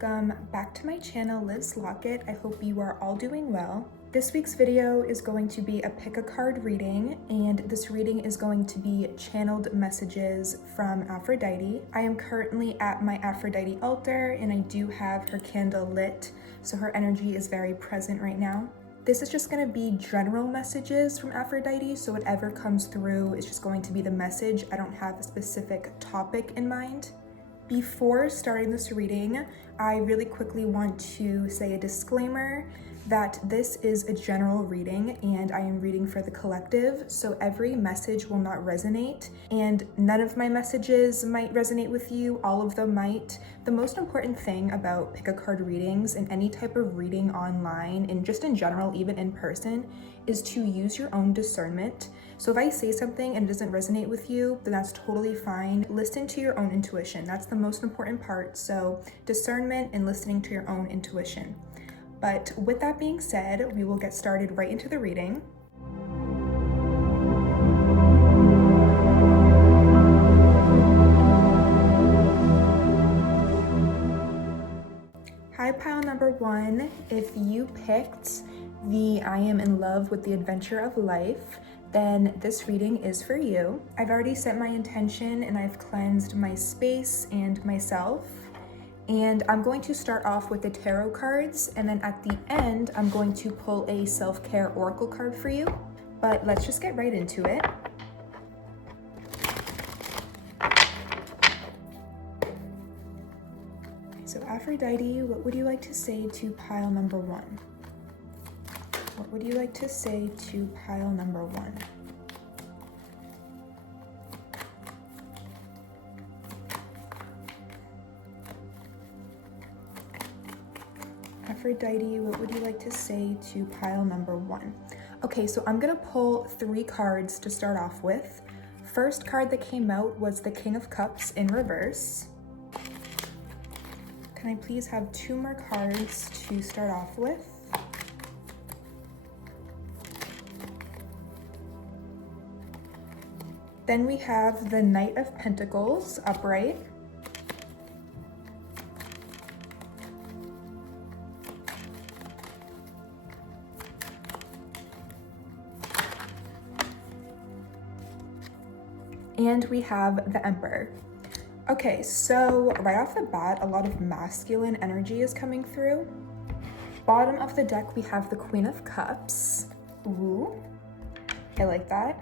welcome back to my channel, Liz Lockett. I hope you are all doing well. This week's video is going to be a pick a card reading, and this reading is going to be channeled messages from Aphrodite. I am currently at my Aphrodite altar and I do have her candle lit, so her energy is very present right now. This is just going to be general messages from Aphrodite, so whatever comes through is just going to be the message. I don't have a specific topic in mind. Before starting this reading, I really quickly want to say a disclaimer that this is a general reading and I am reading for the collective, so every message will not resonate, and none of my messages might resonate with you, all of them might. The most important thing about pick a card readings and any type of reading online and just in general, even in person, is to use your own discernment. So if I say something and it doesn't resonate with you, then that's totally fine. Listen to your own intuition. That's the most important part. So discernment and listening to your own intuition. But with that being said, we will get started right into the reading. Hi, pile number one. If you picked the I am in love with the adventure of life, then this reading is for you. I've already set my intention and I've cleansed my space and myself. And I'm going to start off with the tarot cards, and then at the end, I'm going to pull a self-care oracle card for you. But let's just get right into it. So Aphrodite, what would you like to say to pile number one? What would you like to say to pile number one? Aphrodite, what would you like to say to pile number one? Okay, so I'm gonna pull three cards to start off with. First card that came out was the King of Cups in reverse. Can I please have two more cards to start off with? Then we have the Knight of Pentacles upright. And we have the Emperor. Okay, so right off the bat, a lot of masculine energy is coming through. Bottom of the deck, we have the Queen of Cups. Ooh, I like that.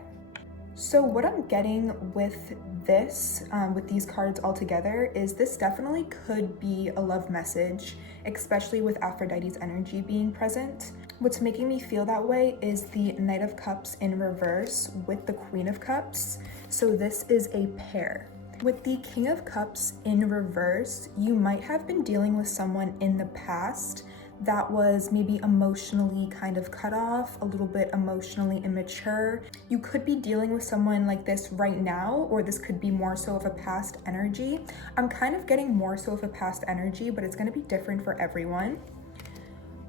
So what I'm getting with this, with these cards all together, is this definitely could be a love message, especially with Aphrodite's energy being present. What's making me feel that way is the Knight of Cups in reverse with the Queen of Cups. So this is a pair. With the King of Cups in reverse, you might have been dealing with someone in the past that was maybe emotionally kind of cut off, a little bit emotionally immature. You could be dealing with someone like this right now, or this could be more so of a past energy. I'm kind of getting more so of a past energy, but it's gonna be different for everyone.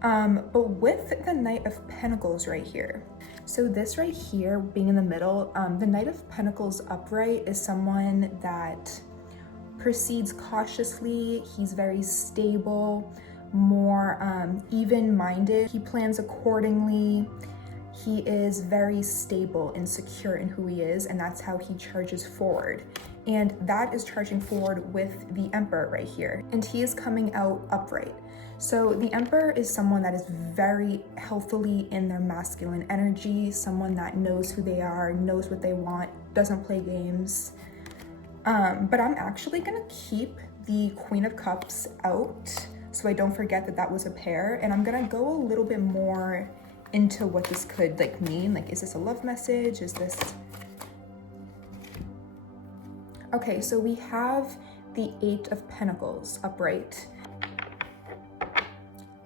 But with the Knight of Pentacles right here, so this right here being in the middle, the Knight of Pentacles upright is someone that proceeds cautiously. He's very stable, more even-minded. He plans accordingly. He is very stable and secure in who he is, and that's how he charges forward. And that is charging forward with the Emperor right here, and he is coming out upright. So the Emperor is someone that is very healthily in their masculine energy, someone that knows who they are, knows what they want, doesn't play games. But I'm actually gonna keep the Queen of Cups out so I don't forget that that was a pair, and I'm gonna go a little bit more into what this could mean. Is this a love message? Is this... Okay, so we have the Eight of Pentacles upright.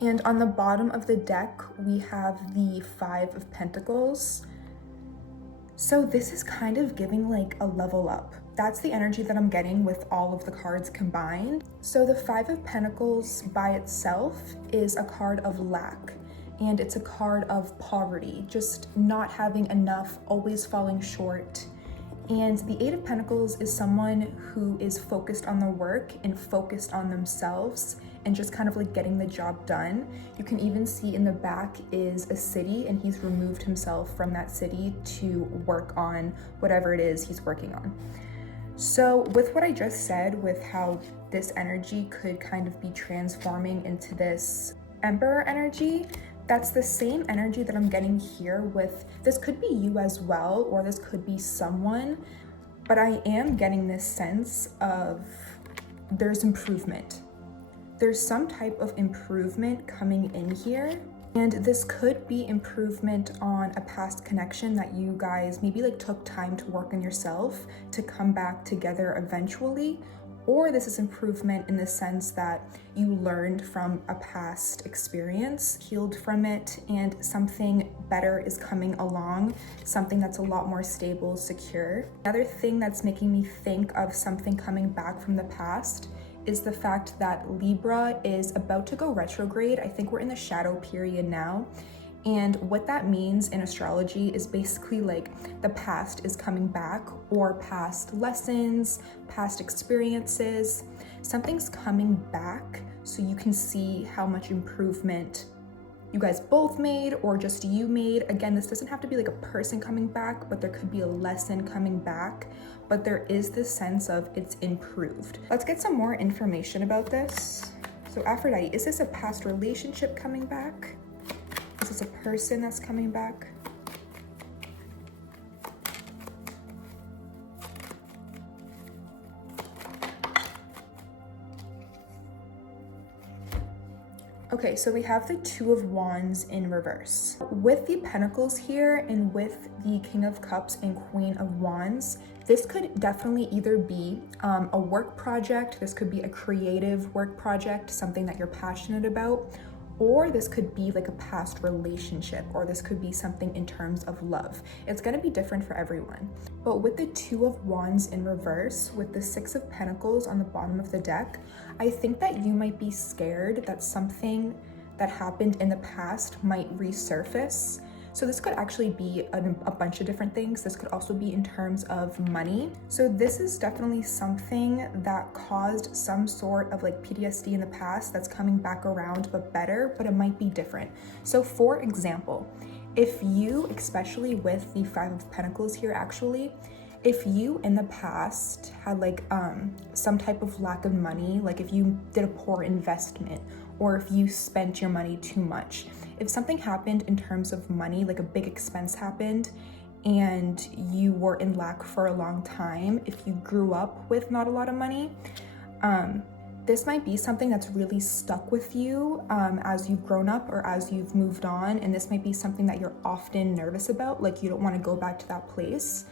And on the bottom of the deck, we have the Five of Pentacles. So this is kind of giving a level up. That's the energy that I'm getting with all of the cards combined. So the Five of Pentacles by itself is a card of lack, and it's a card of poverty, just not having enough, always falling short. And the Eight of Pentacles is someone who is focused on their work and focused on themselves and just kind of like getting the job done. You can even see in the back is a city, and he's removed himself from that city to work on whatever it is he's working on. So with what I just said, with how this energy could kind of be transforming into this Emperor energy, that's the same energy that I'm getting here with, this could be you as well, or this could be someone, but I am getting this sense of there's improvement. There's some type of improvement coming in here. And this could be improvement on a past connection that you guys maybe like took time to work on yourself to come back together eventually. Or this is improvement in the sense that you learned from a past experience, healed from it, and something better is coming along, something that's a lot more stable, secure. Another thing that's making me think of something coming back from the past is the fact that Libra is about to go retrograde. I think we're in the shadow period now. And what that means in astrology is basically like the past is coming back, or past lessons, past experiences. Something's coming back so you can see how much improvement you guys both made, or just you made. Again, this doesn't have to be like a person coming back, but there could be a lesson coming back. But there is this sense of it's improved. Let's get some more information about this. So Aphrodite, is this a past relationship coming back? Is this a person that's coming back? Okay, so we have the Two of Wands in reverse. With the Pentacles here and with the King of Cups and Queen of Wands, this could definitely either be a work project, this could be a creative work project, something that you're passionate about, or this could be like a past relationship, or this could be something in terms of love. It's going to be different for everyone. But with the Two of Wands in reverse, with the Six of Pentacles on the bottom of the deck, I think that you might be scared that something that happened in the past might resurface. So this could actually be a bunch of different things. This could also be in terms of money. So this is definitely something that caused some sort of like PTSD in the past that's coming back around, but better, but it might be different. So for example, if you, especially with the Five of Pentacles here actually, if you in the past had like some type of lack of money, like if you did a poor investment, or if you spent your money too much, if something happened in terms of money, like a big expense happened and you were in lack for a long time, if you grew up with not a lot of money, this might be something that's really stuck with you as you've grown up or as you've moved on. And this might be something that you're often nervous about, like you don't want to go back to that place.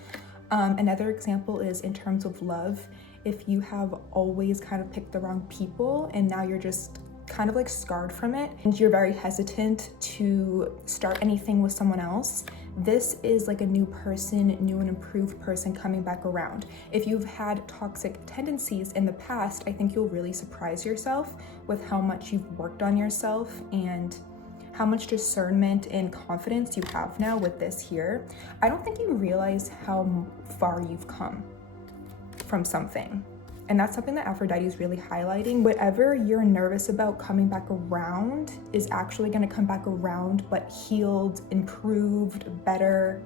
Another example is in terms of love. If you have always kind of picked the wrong people and now you're just kind of like scarred from it and you're very hesitant to start anything with someone else, this is like a new person, new and improved person coming back around. If you've had toxic tendencies in the past, I think you'll really surprise yourself with how much you've worked on yourself and how much discernment and confidence you have now with this here. I don't think you realize how far you've come from something. And that's something that Aphrodite is really highlighting. Whatever you're nervous about coming back around is actually going to come back around, but healed, improved, better.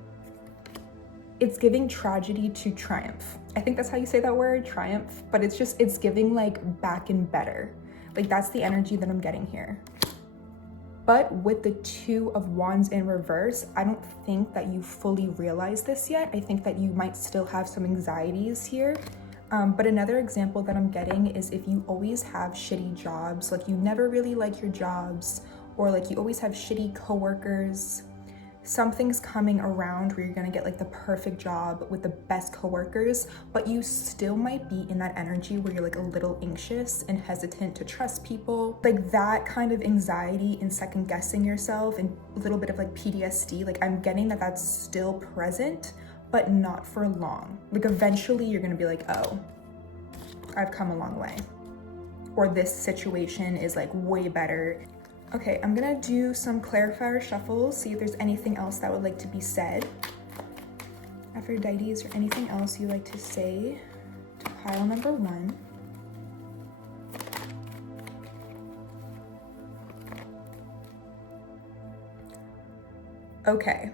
It's giving tragedy to triumph. I think that's how you say that word, triumph. But it's giving like back and better. Like that's the energy that I'm getting here. But with the Two of Wands in reverse, I don't think that you fully realize this yet. I think that you might still have some anxieties here. But another example that I'm getting is if you always have shitty jobs, like you never really like your jobs, or like you always have shitty coworkers, something's coming around where you're gonna get like the perfect job with the best coworkers, but you still might be in that energy where you're like a little anxious and hesitant to trust people. Like that kind of anxiety and second guessing yourself and a little bit of like PTSD, like I'm getting that that's still present, but not for long. Like eventually you're gonna be like, oh, I've come a long way. Or this situation is like way better. Okay, I'm gonna do some clarifier shuffles, see if there's anything else that would like to be said. Aphrodite, is there anything else you'd like to say to pile number one? Okay,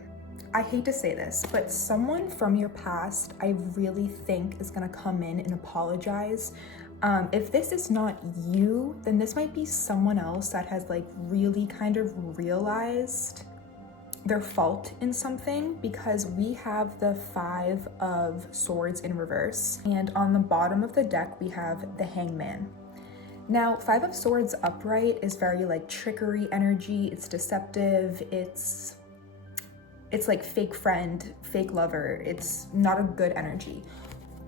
I hate to say this, but someone from your past, I really think is gonna come in and apologize. If this is not you, then this might be someone else that has like really kind of realized their fault in something, because we have the 5 of Swords in reverse, and on the bottom of the deck we have the Hangman. Now, 5 of Swords upright is very like trickery energy, it's deceptive, it's like fake friend, fake lover, it's not a good energy.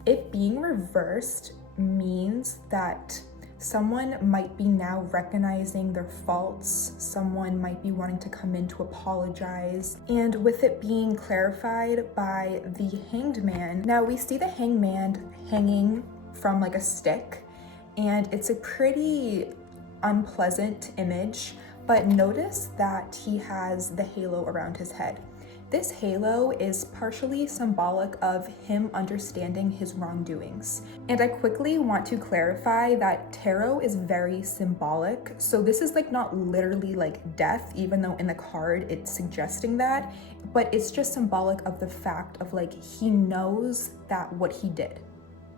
It being reversed means that someone might be now recognizing their faults, someone might be wanting to come in to apologize, and with it being clarified by the Hanged Man, now we see the Hangman hanging from like a stick, and it's a pretty unpleasant image, but notice that he has the halo around his head. This halo is partially symbolic of him understanding his wrongdoings. And I quickly want to clarify that tarot is very symbolic. So this is like not literally like death, even though in the card it's suggesting that, but it's just symbolic of the fact of like he knows that what he did.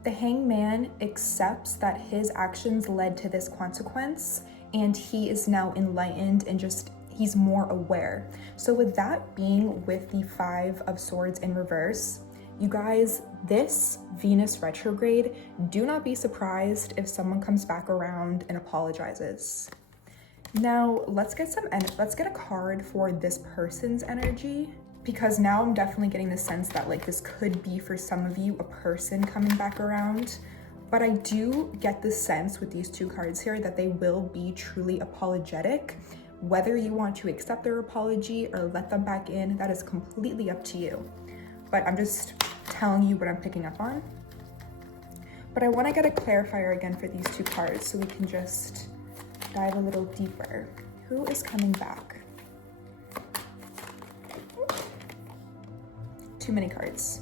The Hangman accepts that his actions led to this consequence, and he is now enlightened and just he's more aware. So with that being with the 5 of Swords in reverse, you guys, this Venus retrograde, do not be surprised if someone comes back around and apologizes. Now, let's get a card for this person's energy, because now I'm definitely getting the sense that like this could be for some of you a person coming back around. But I do get the sense with these 2 cards here that they will be truly apologetic. Whether you want to accept their apology or let them back in, that is completely up to you. But I'm just telling you what I'm picking up on. But I want to get a clarifier again for these 2 cards so we can just dive a little deeper. Who is coming back? Too many cards.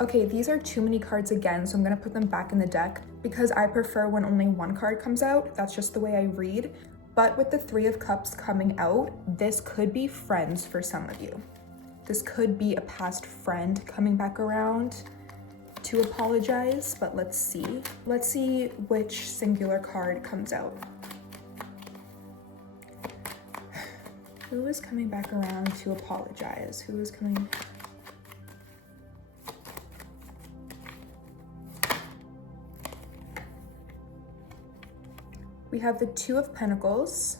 Okay, these are too many cards again, so I'm gonna put them back in the deck because I prefer when only 1 card comes out. That's just the way I read. But with the 3 of Cups coming out, this could be friends for some of you. This could be a past friend coming back around to apologize, but let's see. Let's see which singular card comes out. Who is coming back around to apologize? Who is coming? We have the 2 of Pentacles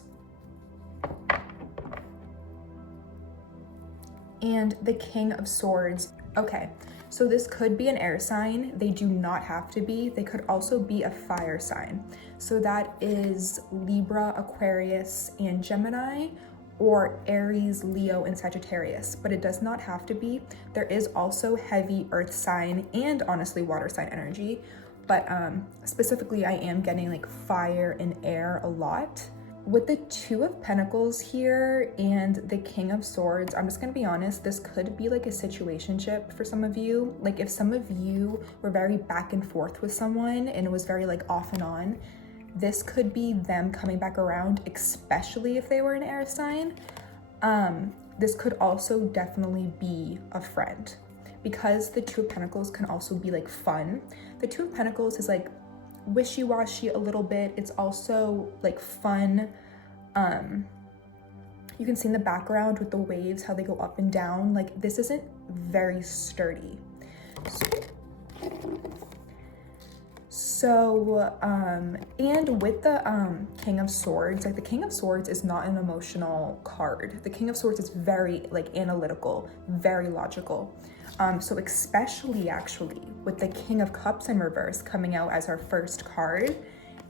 and the King of Swords. Okay, so this could be an air sign. They do not have to be. They could also be a fire sign. So that is Libra, Aquarius, and Gemini, or Aries, Leo, and Sagittarius, but it does not have to be. There is also heavy earth sign and honestly water sign energy. But specifically I am getting like fire and air a lot. With the 2 of Pentacles here and the King of Swords, I'm just gonna be honest, this could be like a situationship for some of you. Like if some of you were very back and forth with someone and it was very like off and on, this could be them coming back around, especially if they were an air sign. This could also definitely be a friend, because the 2 of Pentacles can also be like fun. The 2 of Pentacles is like wishy-washy a little bit. It's also like fun. You can see in the background with the waves, how they go up and down. Like this isn't very sturdy. So, and with the King of Swords, like the King of Swords is not an emotional card. The King of Swords is very like analytical, very logical. So especially actually with the King of Cups in reverse coming out as our first card,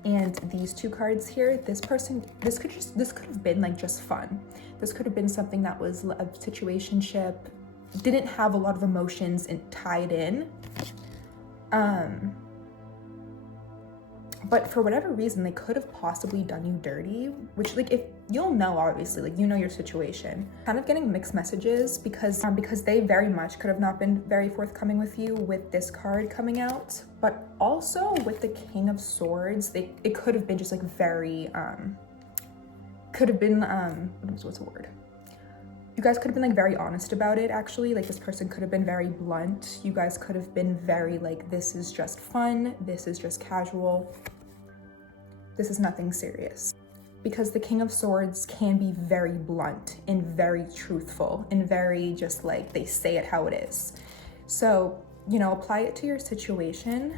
and these 2 cards here, this could have been like just fun. This could have been something that was a situationship, didn't have a lot of emotions tied in. but for whatever reason, they could have possibly done you dirty, which like if you'll know, obviously, like you know your situation. Kind of getting mixed messages because they very much could have not been very forthcoming with you with this card coming out, but also with the King of Swords, it could have been just like very, could have been, what's the word? You guys could have been like very honest about it actually. Like this person could have been very blunt. You guys could have been very like, this is just fun. This is just casual. This is nothing serious. Because the King of Swords can be very blunt and very truthful and very just like they say it how it is. So, you know, apply it to your situation.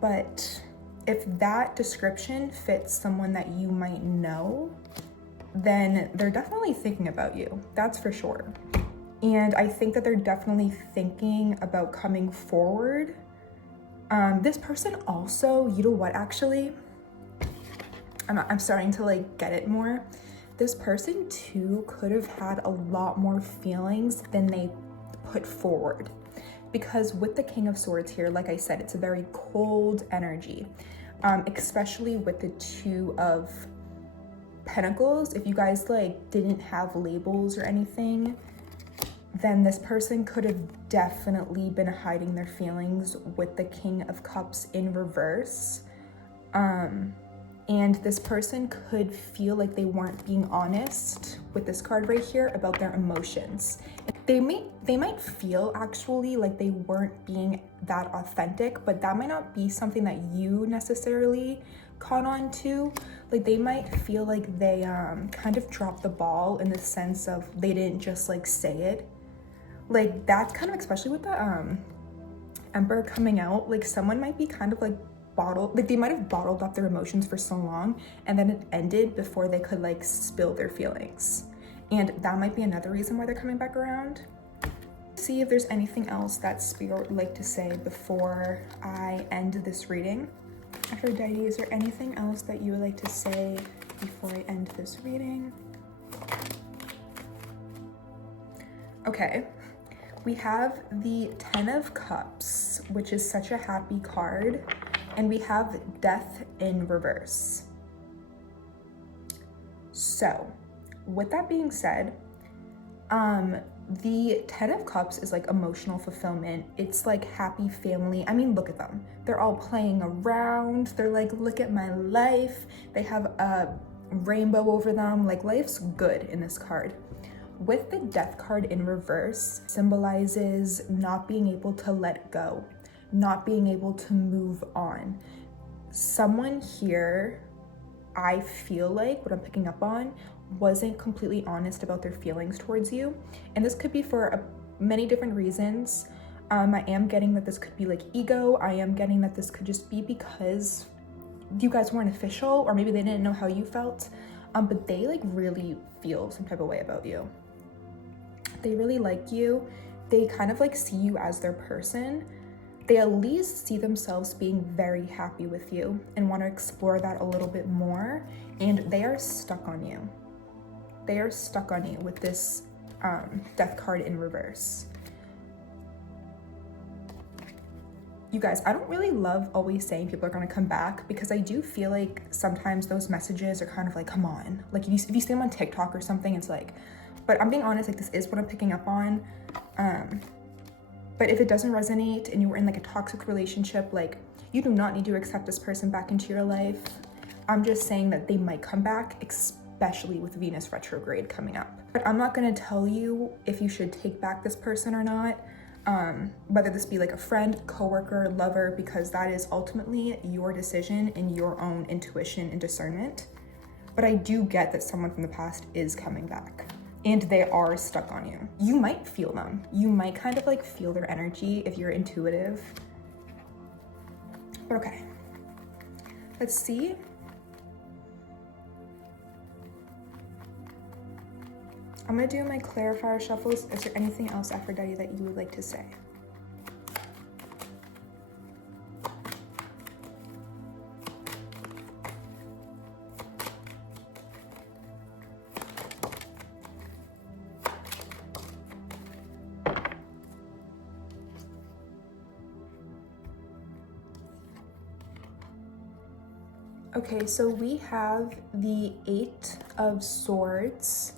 But if that description fits someone that you might know, then they're definitely thinking about you, that's for sure. And I think that they're definitely thinking about coming forward. This person also, you know what, actually, I'm starting to like get it more. This person too could have had a lot more feelings than they put forward. Because with the King of Swords here, like I said, it's a very cold energy, especially with the Two of Pentacles. If you guys like didn't have labels or anything, then this person could have definitely been hiding their feelings with the King of Cups in reverse. And this person could feel like they weren't being honest with this card right here about their emotions. They might feel actually like they weren't being that authentic, but that might not be something that you necessarily caught on to. Like they might feel like they kind of dropped the ball in the sense of they didn't just like say it. Like that's kind of, especially with the Emperor coming out, like someone might be kind of like they might have bottled up their emotions for so long and then it ended before they could like spill their feelings. And that might be another reason why they're coming back around. See if there's anything else that Spirit would like to say before I end this reading. Aphrodite, is there anything else that you would like to say before I end this reading? Okay, we have the Ten of Cups, which is such a happy card, and we have Death in reverse. So, with that being said, the Ten of Cups is like emotional fulfillment. It's like happy family. I mean, look at them. They're all playing around. They're like, look at my life. They have a rainbow over them. Like life's good in this card. With the Death card in reverse, symbolizes not being able to let go, not being able to move on. Someone here, I feel like what I'm picking up on, wasn't completely honest about their feelings towards you. And this could be for many different reasons. I am getting that this could be like ego. I am getting that this could just be because you guys weren't official, or maybe they didn't know how you felt. But they like really feel some type of way about you. They really like you. They kind of like see you as their person. They at least see themselves being very happy with you and want to explore that a little bit more. And they are stuck on you. They are stuck on you with this Death card in reverse. You guys, I don't really love always saying people are going to come back, because I do feel like sometimes those messages are kind of like, come on. Like if you see them on TikTok or something, it's like, but I'm being honest, like this is what I'm picking up on. But if it doesn't resonate and you were in like a toxic relationship, like you do not need to accept this person back into your life. I'm just saying that they might come back, especially with Venus retrograde coming up. But I'm not going to tell you if you should take back this person or not. Whether this be like a friend, coworker, lover, because that is ultimately your decision and your own intuition and discernment. But I do get that someone from the past is coming back and they are stuck on you. You might feel them. You might kind of like feel their energy if you're intuitive. But okay, let's see. I'm gonna do my clarifier shuffles. Is there anything else, Aphrodite, that you would like to say? Okay, so we have the Eight of Swords,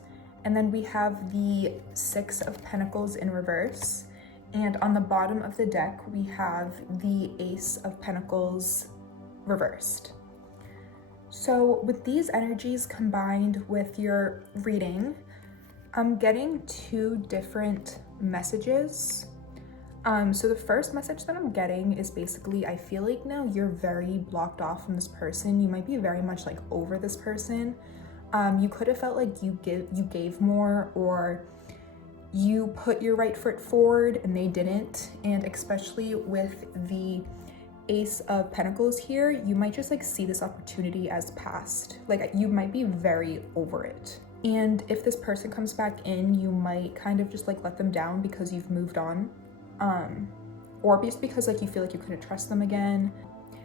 and then we have the Six of Pentacles in reverse. And on the bottom of the deck, we have the Ace of Pentacles reversed. So with these energies combined with your reading, I'm getting two different messages. So the first message that I'm getting is basically, I feel like now you're very blocked off from this person. You might be very much like over this person. You could have felt like you gave more, or you put your right foot forward and they didn't. And especially with the Ace of Pentacles here, you might just like see this opportunity as past. Like you might be very over it. And if this person comes back in, you might kind of just like let them down because you've moved on. Or just because like you feel like you couldn't trust them again.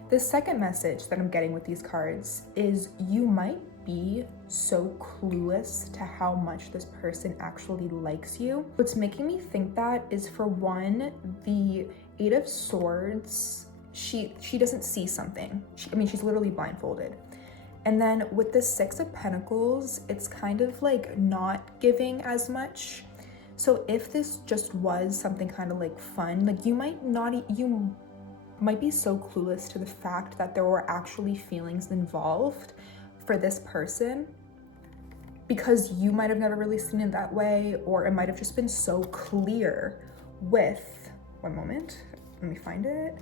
The second message that I'm getting with these cards is you might be so clueless to how much this person actually likes you. What's making me think that is, for one, the Eight of Swords, she doesn't see something. She's literally blindfolded. And then with the Six of Pentacles, it's kind of like not giving as much. So if this just was something kind of like fun, like you might be so clueless to the fact that there were actually feelings involved for this person, because you might have never really seen it that way, or it might have just been so clear with, one moment, let me find it.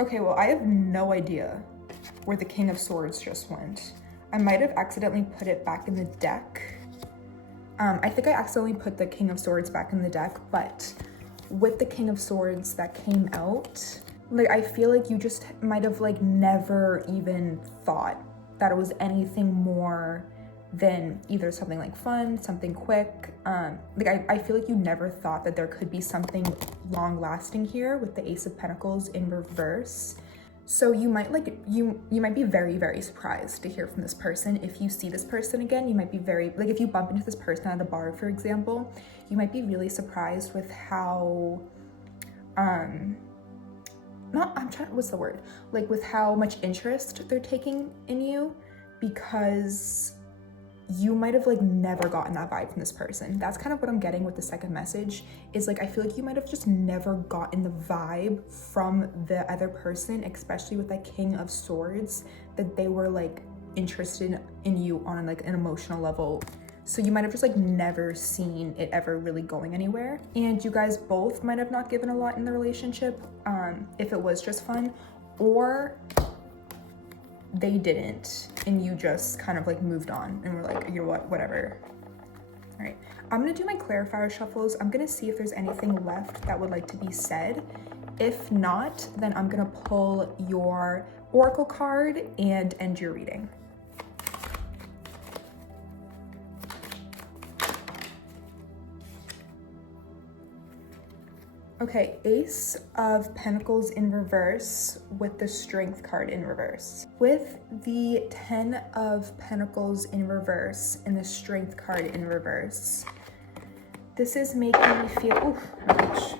Okay, well, I have no idea where the King of Swords just went. I might have accidentally put it back in the deck. I think I accidentally put the King of Swords back in the deck, but with the King of Swords that came out, like I feel like you just might have like never even thought that it was anything more than either something like fun, something quick. I feel like you never thought that there could be something long lasting here with the Ace of Pentacles in reverse. So you might be very, very surprised to hear from this person. If you see this person again, you might be very, like if you bump into this person at a bar, for example, you might be really surprised with how, with how much interest they're taking in you, because you might have like never gotten that vibe from this person. That's kind of what I'm getting with the second message, is like I feel like you might have just never gotten the vibe from the other person, especially with that King of Swords, that they were like interested in you on like an emotional level. So you might have just like never seen it ever really going anywhere. And you guys both might have not given a lot in the relationship, if it was just fun, or they didn't, and you just kind of like moved on and were like, you're whatever. All right, I'm gonna do my clarifier shuffles. I'm gonna see if there's anything left that would like to be said. If not, then I'm gonna pull your oracle card and end your reading. Okay, Ace of Pentacles in reverse with the Strength card in reverse. With the 10 of Pentacles in reverse and the Strength card in reverse, this is making me feel, ouch.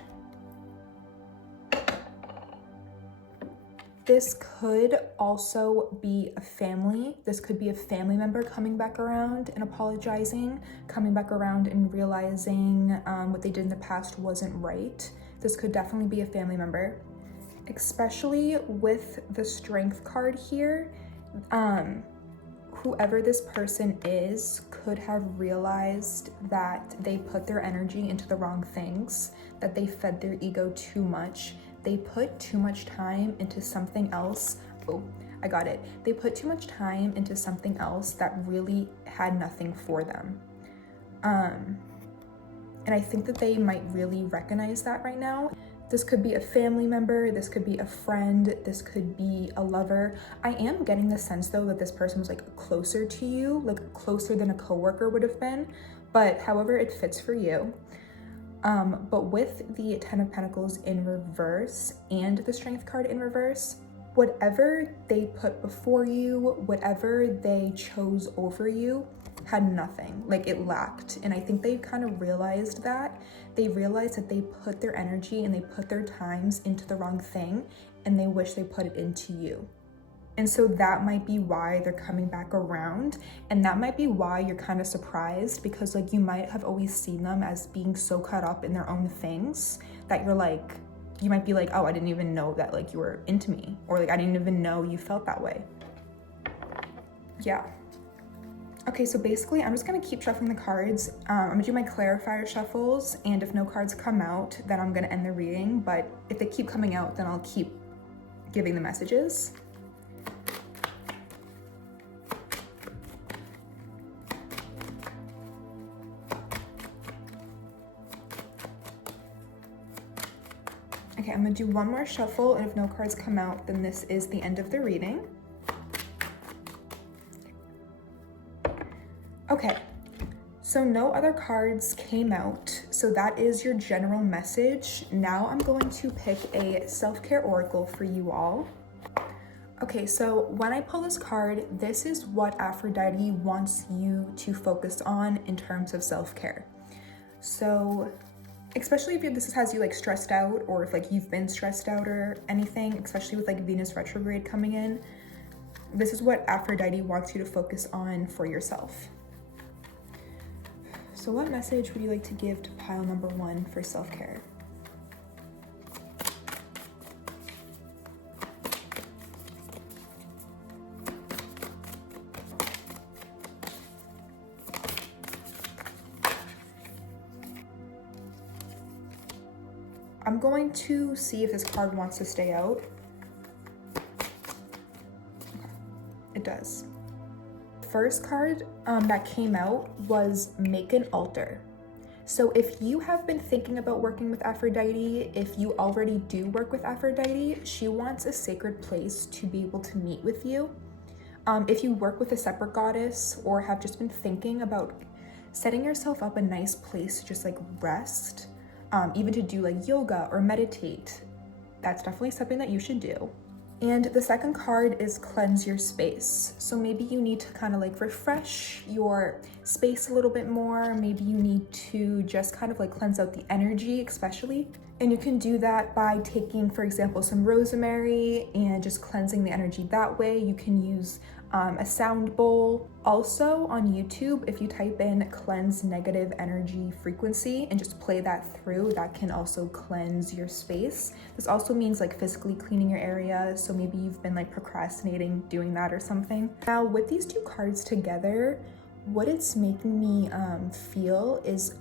This could also be a family. This could be a family member coming back around and apologizing, coming back around and realizing what they did in the past wasn't right. This could definitely be a family member, especially with the Strength card here. Whoever this person is could have realized that they put their energy into the wrong things, that they fed their ego too much. They put too much time into something else. Oh, I got it. They put too much time into something else that really had nothing for them. And I think that they might really recognize that right now. This could be a family member, this could be a friend, this could be a lover. I am getting the sense though that this person was like closer to you, like closer than a coworker would have been, but however it fits for you. But with the 10 of Pentacles in reverse and the Strength card in reverse, whatever they put before you, whatever they chose over you, had nothing, like it lacked. And I think they kind of realized that. They realized that they put their energy and they put their times into the wrong thing, and they wish they put it into you. And so that might be why they're coming back around, and that might be why you're kind of surprised, because like you might have always seen them as being so caught up in their own things that you're like, you might be like, oh, I didn't even know that like you were into me, or like I didn't even know you felt that way. Yeah. Okay, so basically I'm just gonna keep shuffling the cards. I'm gonna do my clarifier shuffles, and if no cards come out, then I'm gonna end the reading, but if they keep coming out, then I'll keep giving the messages. Okay, I'm gonna do one more shuffle, and if no cards come out, then this is the end of the reading. Okay, so no other cards came out, so that is your general message. Now I'm going to pick a self-care oracle for you all. Okay, so when I pull this card, this is what Aphrodite wants you to focus on in terms of self-care. So especially if this has you like stressed out, or if like you've been stressed out or anything, especially with like Venus retrograde coming in, this is what Aphrodite wants you to focus on for yourself. So what message would you like to give to pile number 1 for self-care? I'm going to see if this card wants to stay out. Okay, it does. First card that came out was make an altar. So if you have been thinking about working with Aphrodite, if you already do work with Aphrodite, she wants a sacred place to be able to meet with you. If you work with a separate goddess, or have just been thinking about setting yourself up a nice place to just like rest, even to do like yoga or meditate, that's definitely something that you should do. And the second card is cleanse your space. So maybe you need to kind of like refresh your space a little bit more. Maybe you need to just kind of like cleanse out the energy, especially. And you can do that by taking, for example, some rosemary and just cleansing the energy that way. You can use a sound bowl. Also on YouTube, if you type in cleanse negative energy frequency and just play that through, that can also cleanse your space. This also means like physically cleaning your area. So maybe you've been like procrastinating doing that or something. Now with these two cards together, what it's making me feel is,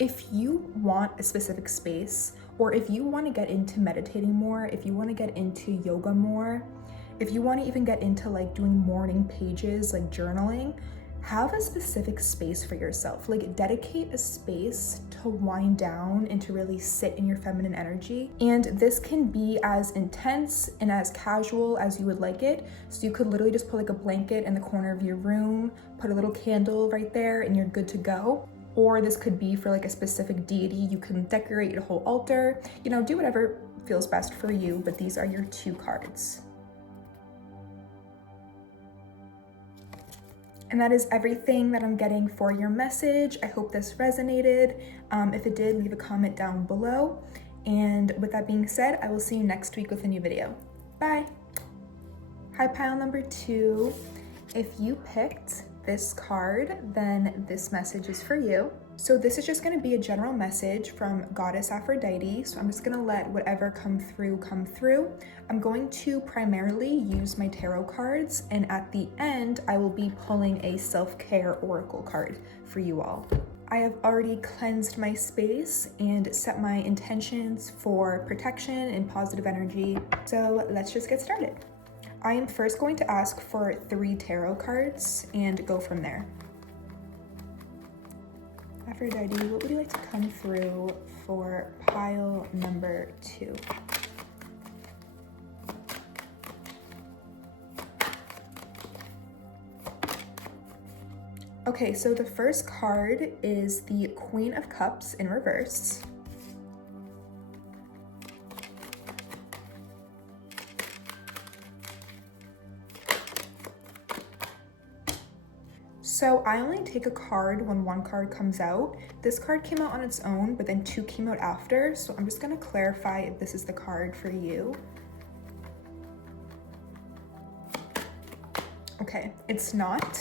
if you want a specific space, or if you want to get into meditating more, if you want to get into yoga more, if you want to even get into like doing morning pages, like journaling, have a specific space for yourself. Like dedicate a space to wind down and to really sit in your feminine energy. And this can be as intense and as casual as you would like it. So you could literally just put like a blanket in the corner of your room, put a little candle right there, and you're good to go. Or this could be for like a specific deity. You can decorate your whole altar, you know, do whatever feels best for you, but these are your two cards. And that is everything that I'm getting for your message. I hope this resonated. If it did, leave a comment down below. And with that being said, I will see you next week with a new video. Bye. Hi, pile number 2. If you picked this card, then this message is for you. So this is just going to be a general message from Goddess Aphrodite. So I'm just going to let whatever come through. I'm going to primarily use my tarot cards, and at the end, I will be pulling a self-care oracle card for you all. I have already cleansed my space and set my intentions for protection and positive energy. So let's just get started. I am first going to ask for 3 tarot cards and go from there. Aphrodite, what would you like to come through for pile number 2? Okay, so the first card is the Queen of Cups in reverse. So I only take a card when one card comes out. This card came out on its own, but then two came out after. So I'm just gonna clarify if this is the card for you. Okay, it's not.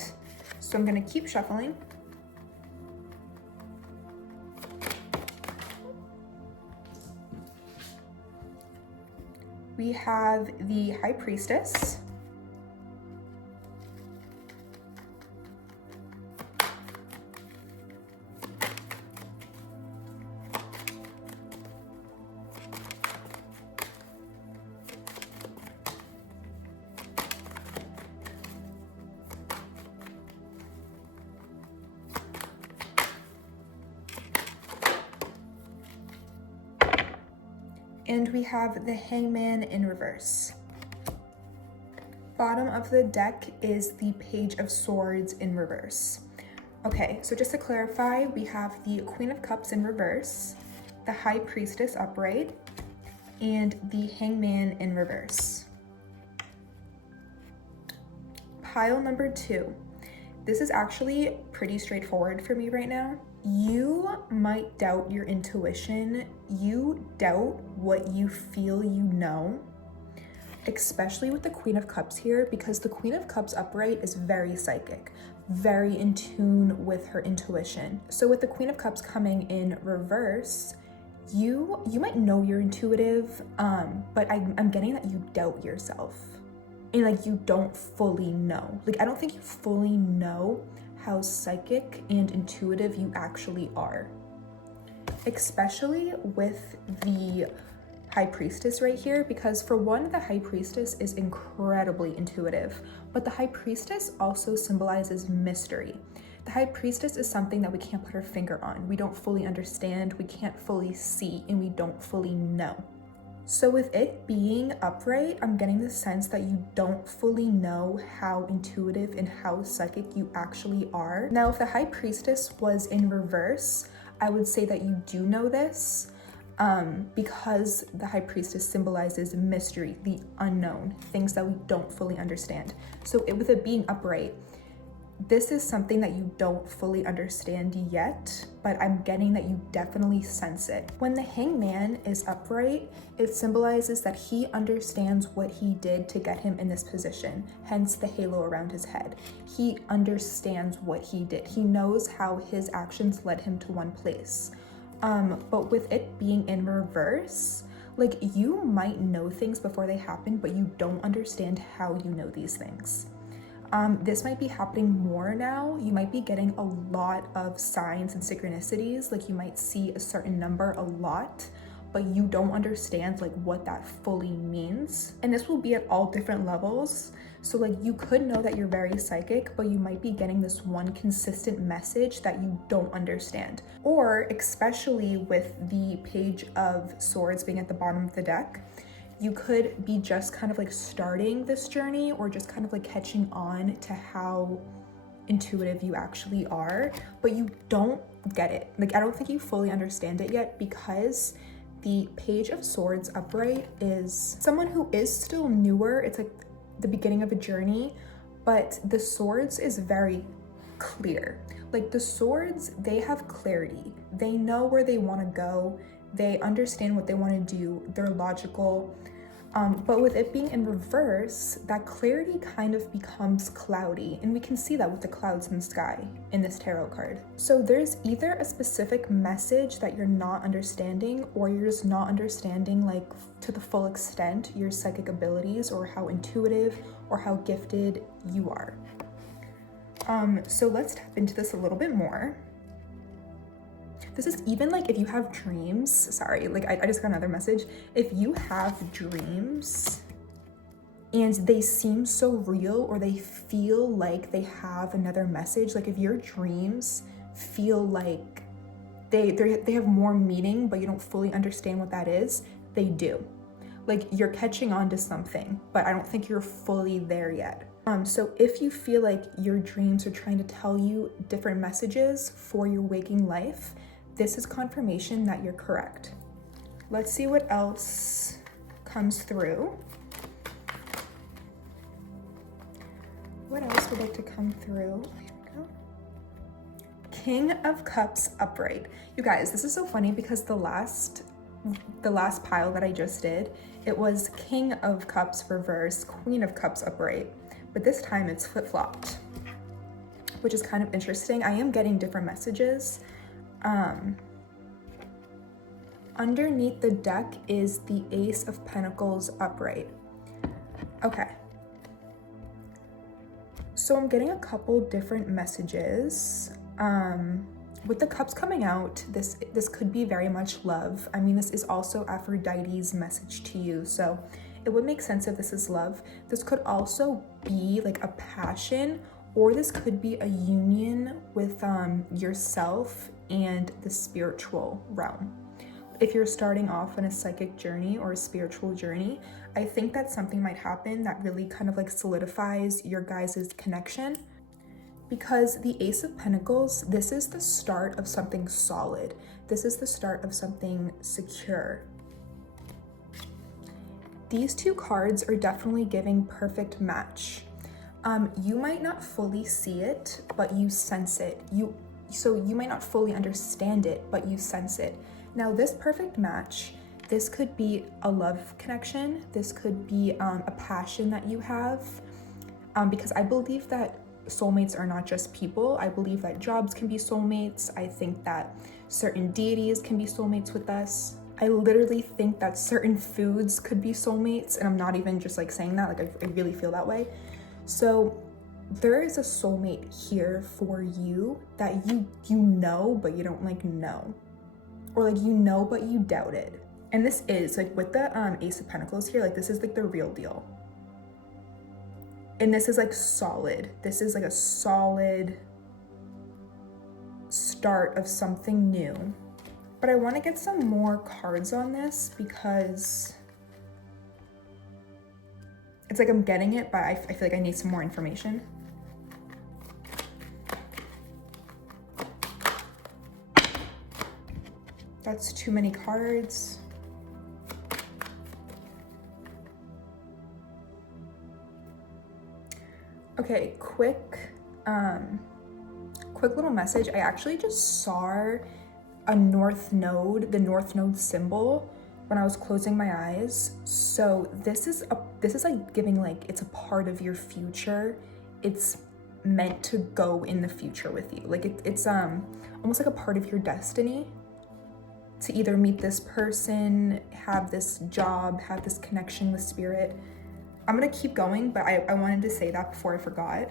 So I'm gonna keep shuffling. We have the High Priestess. And we have the Hangman in reverse. Bottom of the deck is the Page of Swords in reverse. Okay, so just to clarify, we have the Queen of Cups in reverse, the High Priestess upright, and the Hangman in reverse. Pile number 2. This is actually pretty straightforward for me right now. You might doubt your intuition. You doubt what you feel you know, especially with the Queen of Cups here, because the Queen of Cups upright is very psychic, very in tune with her intuition. So with the Queen of Cups coming in reverse, you might know you're intuitive, but I'm getting that you doubt yourself. And like you don't fully know. Like I don't think you fully know how psychic and intuitive you actually are. Especially with the High Priestess right here, because for one, the High Priestess is incredibly intuitive, but the High Priestess also symbolizes mystery. The High Priestess is something that we can't put our finger on. We don't fully understand, we can't fully see, and we don't fully know. So with it being upright, I'm getting the sense that you don't fully know how intuitive and how psychic you actually are. Now, if the High Priestess was in reverse, I would say that you do know this, because the High Priestess symbolizes mystery, the unknown, things that we don't fully understand. So with it being upright, this is something that you don't fully understand yet, but I'm getting that you definitely sense it. When the Hangman is upright, it symbolizes that he understands what he did to get him in this position, hence the halo around his head. He understands what he did. He knows how his actions led him to one place. But with it being in reverse, like you might know things before they happen, but you don't understand how you know these things. This might be happening more now. You might be getting a lot of signs and synchronicities, like you might see a certain number a lot, but you don't understand like what that fully means. And this will be at all different levels. So like you could know that you're very psychic, but you might be getting this one consistent message that you don't understand. Or especially with the Page of Swords being at the bottom of the deck, you could be just kind of like starting this journey or just kind of like catching on to how intuitive you actually are, but you don't get it. Like I don't think you fully understand it yet, because the Page of Swords upright is someone who is still newer. It's like the beginning of a journey, but the swords is very clear. Like the swords, they have clarity. They know where they want to go. They understand what they want to do. They're logical. But with it being in reverse, that clarity kind of becomes cloudy. And we can see that with the clouds in the sky in this tarot card. So there's either a specific message that you're not understanding, or you're just not understanding like to the full extent your psychic abilities or how intuitive or how gifted you are. So let's tap into this a little bit more. This is even like if you have dreams, sorry, like I just got another message. If you have dreams and they seem so real, or they feel like they have another message, like if your dreams feel like they have more meaning, but you don't fully understand what that is, they do. Like you're catching on to something, but I don't think you're fully there yet. So if you feel like your dreams are trying to tell you different messages for your waking life, this is confirmation that you're correct. Let's see what else comes through. What else would like to come through? Here we go. King of Cups upright. You guys, this is so funny because the last pile that I just did, it was King of Cups reverse, Queen of Cups upright, but this time it's flip-flopped, which is kind of interesting. I am getting different messages. Underneath the deck is the Ace of Pentacles upright. Okay. So I'm getting a couple different messages. With the cups coming out, this could be very much love. I mean, this is also Aphrodite's message to you, so it would make sense if this is love. This could also be like a passion, or this could be a union with yourself and the spiritual realm. If you're starting off on a psychic journey or a spiritual journey, I think that something might happen that really kind of like solidifies your guys' connection. Because the Ace of Pentacles, this is the start of something solid. This is the start of something secure. These two cards are definitely giving perfect match. You might not fully see it, but you sense it. So you might not fully understand it, but you sense it. Now this perfect match, this could be a love connection. This could be a passion that you have, because I believe that soulmates are not just people. I believe that jobs can be soulmates. I think that certain deities can be soulmates with us. I literally think that certain foods could be soulmates, and I'm not even just like saying that, like I really feel that way. So there is a soulmate here for you that you know, but you don't like know. Or like you know, but you doubt it. And this is like with the Ace of Pentacles here, like this is like the real deal. And this is like solid. This is like a solid start of something new. But I want to get some more cards on this because it's like I'm getting it, but I feel like I need some more information. That's too many cards. Okay, quick little message. I actually just saw a north node, the north node symbol, when I was closing my eyes. So this is like giving like it's a part of your future. It's meant to go in the future with you. Like it's almost like a part of your destiny to either meet this person, have this job, have this connection with spirit. I'm gonna keep going, but I wanted to say that before I forgot.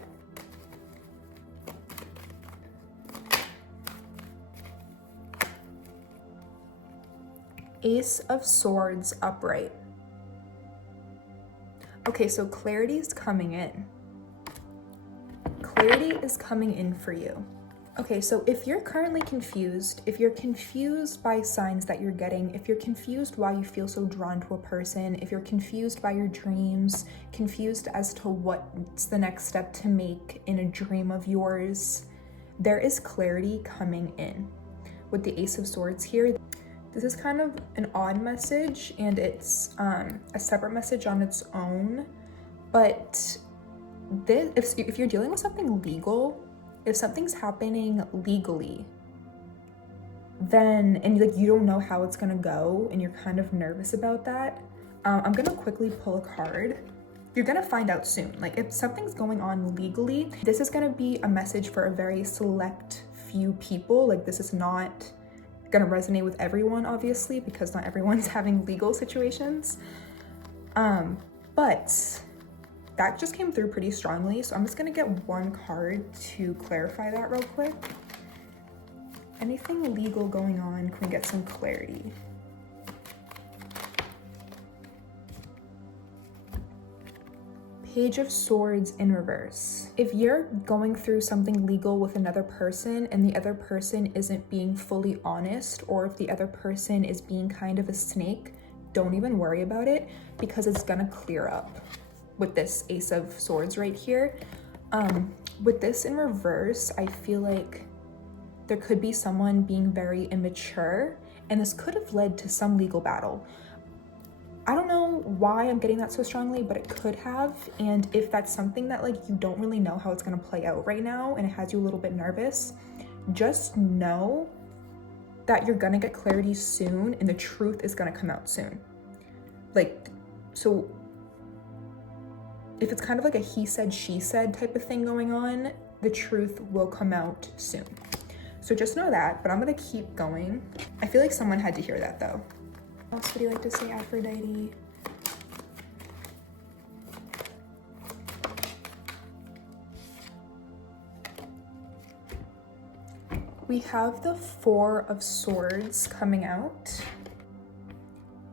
Ace of Swords upright. Okay, so clarity is coming in. Clarity is coming in for you. Okay, so if you're currently confused, if you're confused by signs that you're getting, if you're confused why you feel so drawn to a person, if you're confused by your dreams, confused as to what's the next step to make in a dream of yours, there is clarity coming in. With the Ace of Swords here, this is kind of an odd message, and it's a separate message on its own, but if you're dealing with something legal, if something's happening legally, then, and like you don't know how it's gonna go and you're kind of nervous about that, I'm gonna quickly pull a card. You're gonna find out soon. Like if something's going on legally, this is gonna be a message for a very select few people. Like this is not gonna resonate with everyone, obviously, because not everyone's having legal situations. But that just came through pretty strongly, so I'm just gonna get one card to clarify that real quick. Anything legal going on, can we get some clarity? Page of Swords in reverse. If you're going through something legal with another person and the other person isn't being fully honest, or if the other person is being kind of a snake, don't even worry about it because it's gonna clear up. With this Ace of Swords right here. With this in reverse, I feel like there could be someone being very immature, and this could have led to some legal battle. I don't know why I'm getting that so strongly, but it could have. And if that's something that like you don't really know how it's gonna play out right now and it has you a little bit nervous, just know that you're gonna get clarity soon and the truth is gonna come out soon. Like, so if it's kind of like a he said, she said type of thing going on, the truth will come out soon. So just know that, but I'm gonna keep going. I feel like someone had to hear that though. What else would you like to say, Aphrodite? We have the Four of Swords coming out,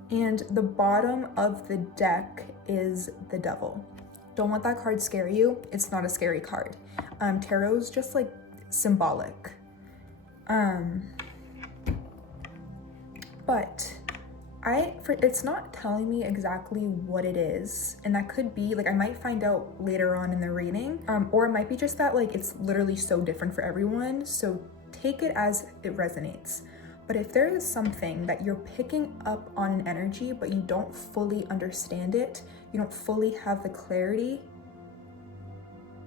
and the bottom of the deck is the Devil. Don't let that card scare you. It's not a scary card. Tarot's just like symbolic. But it's not telling me exactly what it is, and that could be like I might find out later on in the reading, or it might be just that like it's literally so different for everyone. So take it as it resonates. But if there is something that you're picking up on an energy, but you don't fully understand it, you don't fully have the clarity,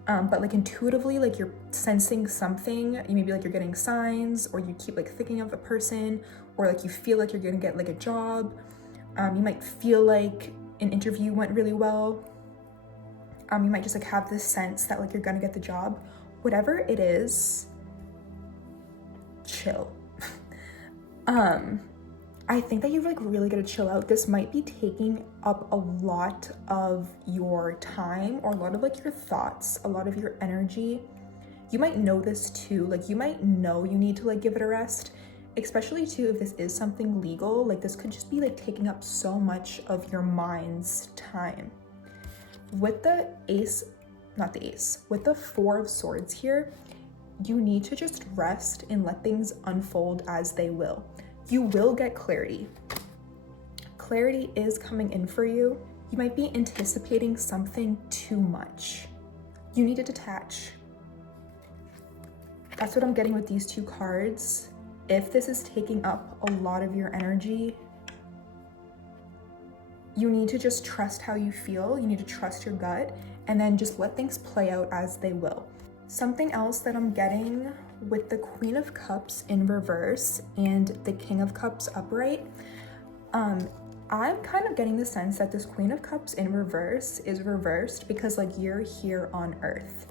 but like intuitively, like you're sensing something, you maybe like you're getting signs, or you keep like thinking of the person, or like you feel like you're gonna get like a job. You might feel like an interview went really well. You might just like have this sense that like you're gonna get the job. Whatever it is, chill. I think that you're like really gonna chill out. This might be taking up a lot of your time, or a lot of like your thoughts, a lot of your energy. You might know this too, like you might know you need to like give it a rest, especially too if this is something legal. Like this could just be like taking up so much of your mind's time. With the with the Four of Swords here, you need to just rest and let things unfold as they will. You will get clarity. Clarity is coming in for you. You might be anticipating something too much. You need to detach. That's what I'm getting with these two cards. If this is taking up a lot of your energy, you need to just trust how you feel. You need to trust your gut, and then just let things play out as they will. Something else that I'm getting with the Queen of Cups in reverse and the King of Cups upright, I'm kind of getting the sense that this Queen of Cups in reverse is reversed because like you're here on Earth,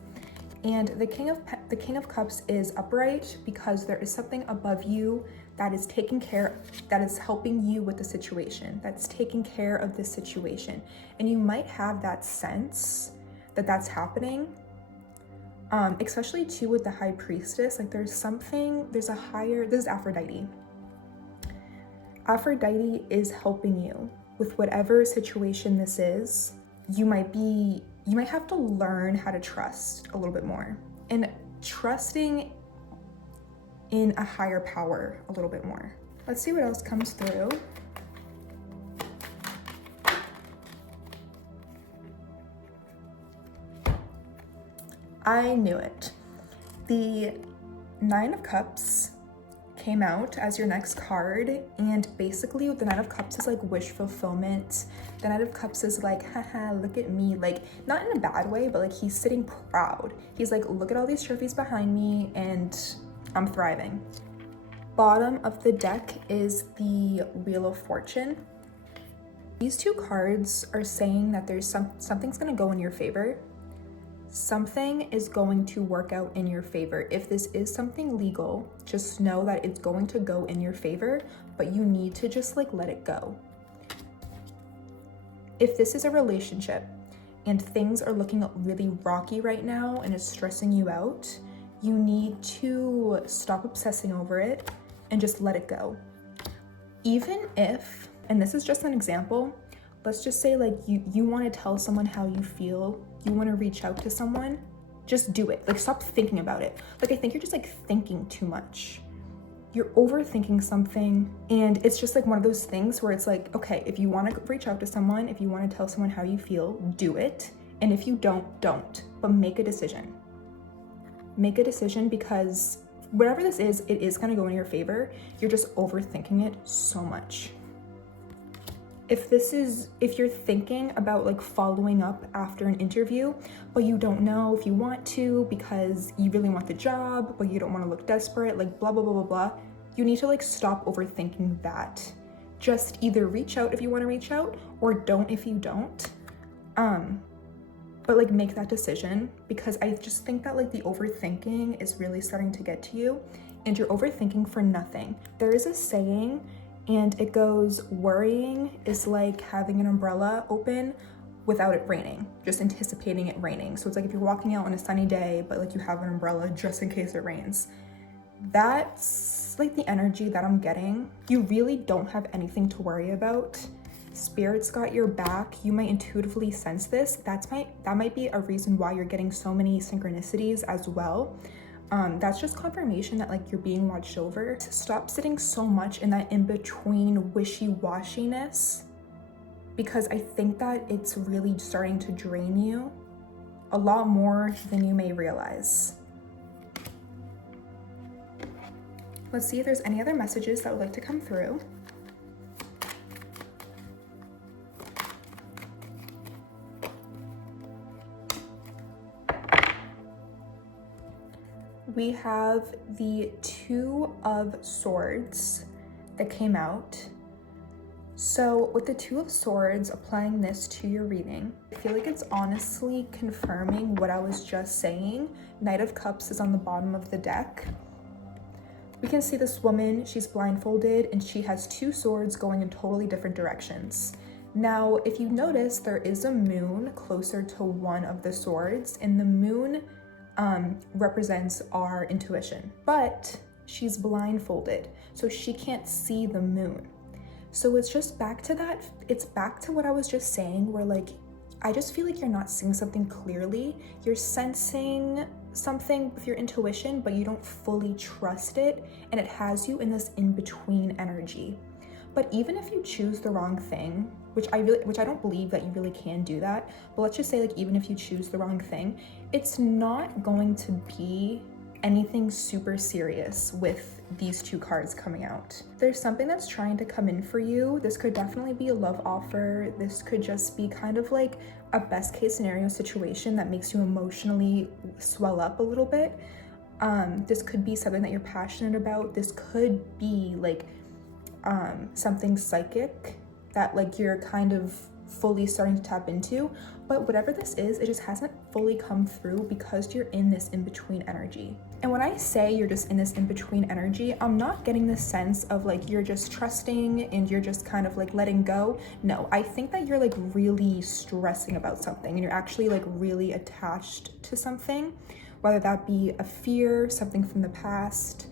and the King of Cups is upright because there is something above you that is taking care, that is helping you with the situation, that's taking care of this situation, and you might have that sense that that's happening. Especially too with the High Priestess, like this is Aphrodite. Aphrodite is helping you with whatever situation this is. You might have to learn how to trust a little bit more, and trusting in a higher power a little bit more. Let's see what else comes through. I knew it. The Nine of Cups came out as your next card, and basically the Nine of Cups is like wish fulfillment. The Nine of Cups is like, haha, look at me, like not in a bad way, but like he's sitting proud. He's like, look at all these trophies behind me and I'm thriving. Bottom of the deck is the Wheel of Fortune. These two cards are saying that there's something's gonna go in your favor. Something is going to work out in your favor. If this is something legal, just know that it's going to go in your favor, but you need to just like let it go. If this is a relationship and things are looking really rocky right now and it's stressing you out, you need to stop obsessing over it and just let it go. Even if, and this is just an example, let's just say like you want to tell someone how you feel, you want to reach out to someone, just do it. Like stop thinking about it. Like I think you're just like thinking too much. You're overthinking something, and it's just like one of those things where it's like, okay, if you want to reach out to someone, if you want to tell someone how you feel, do it. And if you don't, but make a decision. Make a decision, because whatever this is, it is going to go in your favor. You're just overthinking it so much. if you're thinking about like following up after an interview, but you don't know if you want to because you really want the job, but you don't want to look desperate, like blah, blah, blah, blah, blah, you need to like stop overthinking that. Just either reach out if you want to reach out or don't if you don't. But like make that decision, because I just think that like the overthinking is really starting to get to you and you're overthinking for nothing. There is a saying and it goes, worrying is like having an umbrella open without it raining, just anticipating it raining. So it's like if you're walking out on a sunny day, but like you have an umbrella just in case it rains. That's like the energy that I'm getting. You really don't have anything to worry about. Spirit's got your back. You might intuitively sense this. That might be a reason why you're getting so many synchronicities as well. That's just confirmation that like you're being watched over. Stop sitting so much in that in-between wishy-washiness, because I think that it's really starting to drain you a lot more than you may realize. Let's see if there's any other messages that would like to come through. We have the Two of Swords that came out. So with the Two of Swords, applying this to your reading, I feel like it's honestly confirming what I was just saying. Knight of Cups is on the bottom of the deck. We can see this woman, she's blindfolded and she has two swords going in totally different directions. Now, if you notice, there is a moon closer to one of the swords, and the moon represents our intuition, but she's blindfolded, so she can't see the moon. So it's just back to that. It's back to what I was just saying, where like, I just feel like you're not seeing something clearly. You're sensing something with your intuition, but you don't fully trust it, and it has you in this in-between energy. But even if you choose the wrong thing, which I don't believe that you really can do that, but let's just say like even if you choose the wrong thing, it's not going to be anything super serious with these two cards coming out. There's something that's trying to come in for you. This could definitely be a love offer. This could just be kind of like a best case scenario situation that makes you emotionally swell up a little bit. This could be something that you're passionate about. This could be like something psychic that like you're kind of fully starting to tap into. But whatever this is, it just hasn't fully come through because you're in this in-between energy. And when I say you're just in this in-between energy, I'm not getting the sense of like you're just trusting and you're just kind of like letting go. No, I think that you're like really stressing about something and you're actually like really attached to something, whether that be a fear, something from the past,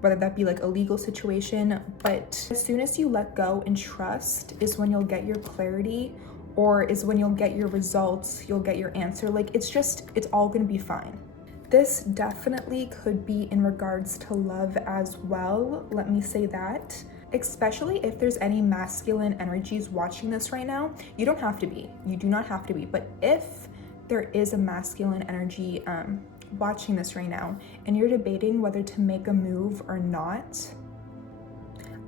whether that be like a legal situation. But as soon as you let go and trust is when you'll get your clarity, or is when you'll get your results, you'll get your answer. Like it's all gonna be fine. This definitely could be in regards to love as well, let me say that. Especially if there's any masculine energies watching this right now. You don't have to be, you do not have to be, but if there is a masculine energy watching this right now and you're debating whether to make a move or not,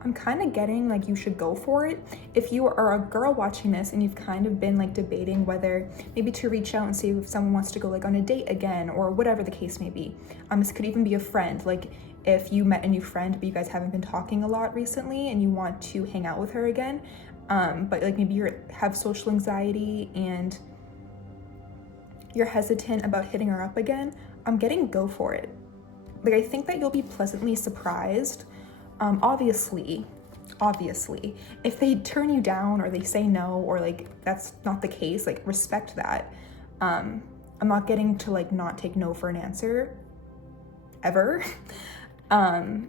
I'm kind of getting like you should go for it. If you are a girl watching this and you've kind of been like debating whether maybe to reach out and see if someone wants to go like on a date again or whatever the case may be. This could even be a friend. Like if you met a new friend but you guys haven't been talking a lot recently and you want to hang out with her again, but like maybe you have social anxiety and you're hesitant about hitting her up again, I'm getting go for it. Like I think that you'll be pleasantly surprised. Obviously, if they turn you down or they say no, or like that's not the case, like respect that. I'm not getting to like not take no for an answer ever. But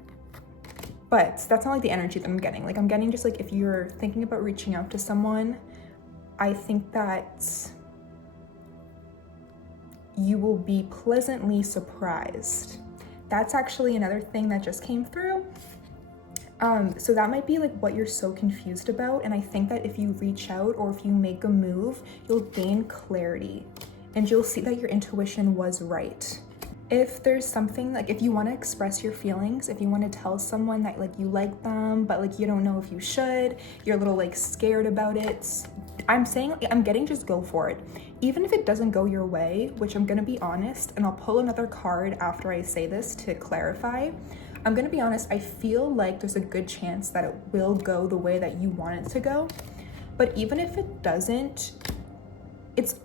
that's not like the energy that I'm getting. Like I'm getting just like if you're thinking about reaching out to someone, I think that you will be pleasantly surprised. That's actually another thing that just came through. So that might be like what you're so confused about. And I think that if you reach out or if you make a move, you'll gain clarity and you'll see that your intuition was right. If there's something like, if you want to express your feelings, if you want to tell someone that like you like them, but like you don't know if you should, you're a little like scared about it, I'm getting just go for it. Even if it doesn't go your way, which I'm gonna be honest, and I'll pull another card after I say this to clarify. I'm gonna be honest, I feel like there's a good chance that it will go the way that you want it to go. But even if it doesn't,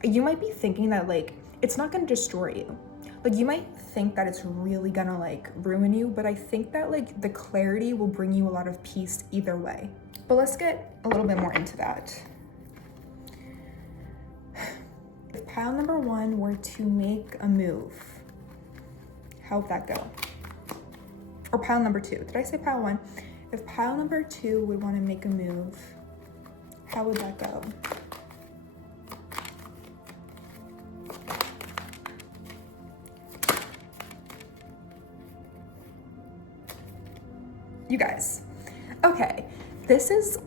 you might be thinking that like, it's not gonna destroy you. Like you might think that it's really gonna like ruin you, but I think that like the clarity will bring you a lot of peace either way. But let's get a little bit more into that. If pile number 1 were to make a move, how would that go? Or pile number 2, did I say pile 1? If pile number 2 would want to make a move, how would that go? You guys, okay,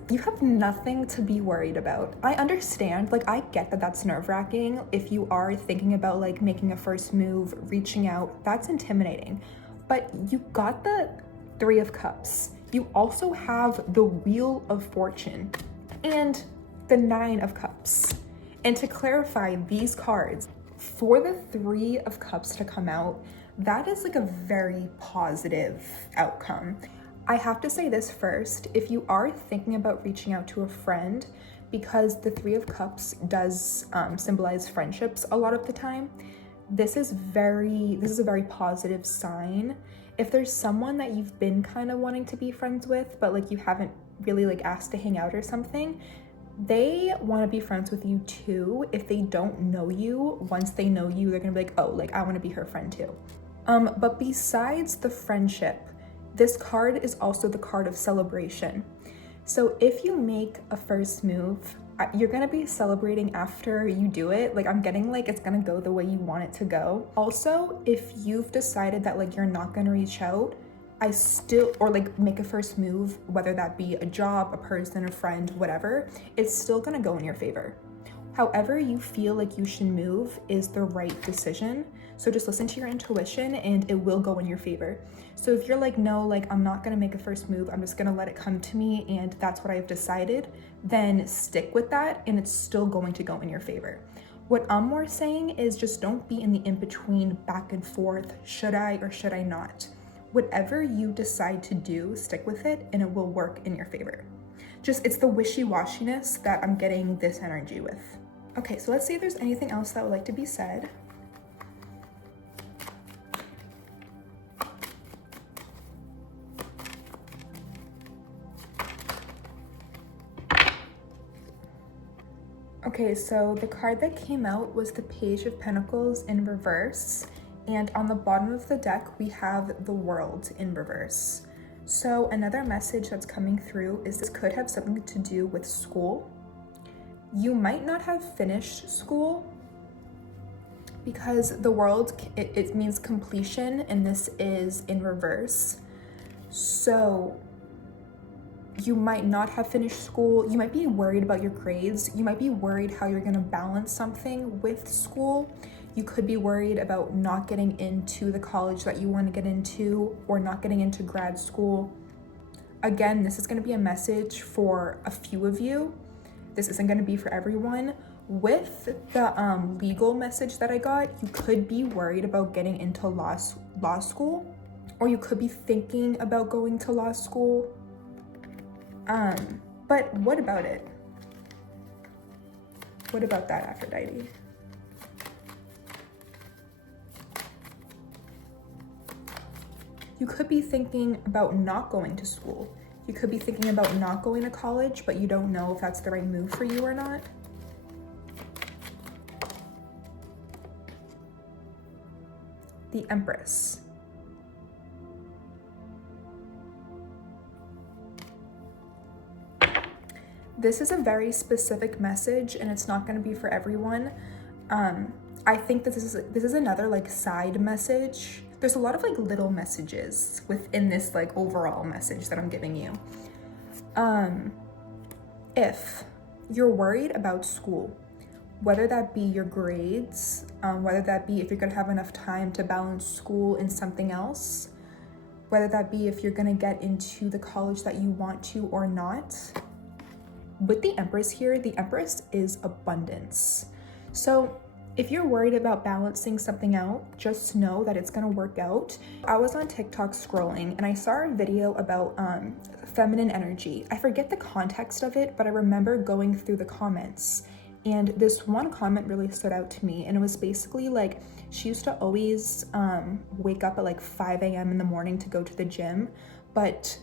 you have nothing to be worried about. I understand, like I get that that's nerve-wracking. If you are thinking about like making a first move, reaching out, that's intimidating. But you got the 3 of Cups. You also have the Wheel of Fortune and the 9 of Cups. And to clarify these cards, for the 3 of Cups to come out, that is like a very positive outcome. I have to say this first, if you are thinking about reaching out to a friend, because the 3 of Cups does symbolize friendships a lot of the time, this is a very positive sign. If there's someone that you've been kind of wanting to be friends with, but like you haven't really like asked to hang out or something, they want to be friends with you too. If they don't know you, once they know you, they're gonna be like, oh, like I want to be her friend too. But besides the friendship, this card is also the card of celebration. So if you make a first move, you're gonna be celebrating after you do it. Like I'm getting like it's gonna go the way you want it to go. Also, if you've decided that like you're not gonna reach out, or like make a first move, whether that be a job, a person, a friend, whatever, it's still gonna go in your favor. However you feel like you should move is the right decision. So just listen to your intuition and it will go in your favor. So if you're like, no, like I'm not gonna make a first move, I'm just gonna let it come to me and that's what I've decided, then stick with that and it's still going to go in your favor. What I'm more saying is just don't be in the in-between back and forth, should I or should I not? Whatever you decide to do, stick with it and it will work in your favor. It's the wishy-washiness that I'm getting this energy with. Okay, so let's see if there's anything else that would like to be said. Okay, so the card that came out was the Page of Pentacles in reverse, and on the bottom of the deck, we have the World in reverse. So another message that's coming through is this could have something to do with school. You might not have finished school because the World, it means completion, and this is in reverse. So you might not have finished school. You might be worried about your grades. You might be worried how you're gonna balance something with school. You could be worried about not getting into the college that you want to get into or not getting into grad school. Again, this is gonna be a message for a few of you. This isn't gonna be for everyone. With the legal message that I got, you could be worried about getting into law school, or you could be thinking about going to law school. But what about it? What about that, Aphrodite? You could be thinking about not going to school. You could be thinking about not going to college, but you don't know if that's the right move for you or not. The Empress. This is a very specific message and it's not going to be for everyone. I think that this is another like side message. There's a lot of like little messages within this like overall message that I'm giving you. If you're worried about school, whether that be your grades, whether that be if you're gonna have enough time to balance school and something else, whether that be if you're gonna get into the college that you want to or not. With the Empress here, the Empress is abundance. So if you're worried about balancing something out, just know that it's gonna work out. I was on TikTok scrolling and I saw a video about feminine energy. I forget the context of it, but I remember going through the comments. And this one comment really stood out to me, and it was basically like, she used to always wake up at like 5 a.m. in the morning to go to the gym, but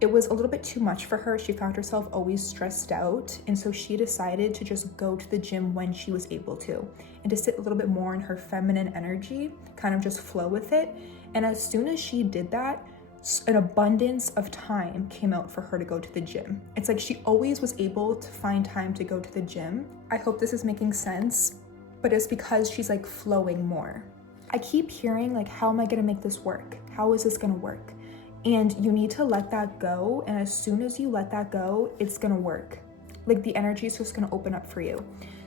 it was a little bit too much for her. She found herself always stressed out, and so she decided to just go to the gym when she was able to, and to sit a little bit more in her feminine energy, kind of just flow with it. And as soon as she did that, an abundance of time came out for her to go to the gym. It's like she always was able to find time to go to the gym. I hope this is making sense, but it's because she's like flowing more. I keep hearing like, how am I gonna make this work? How is this gonna work? And you need to let that go. And as soon as you let that go, it's gonna work. Like the energy is just gonna open up for you.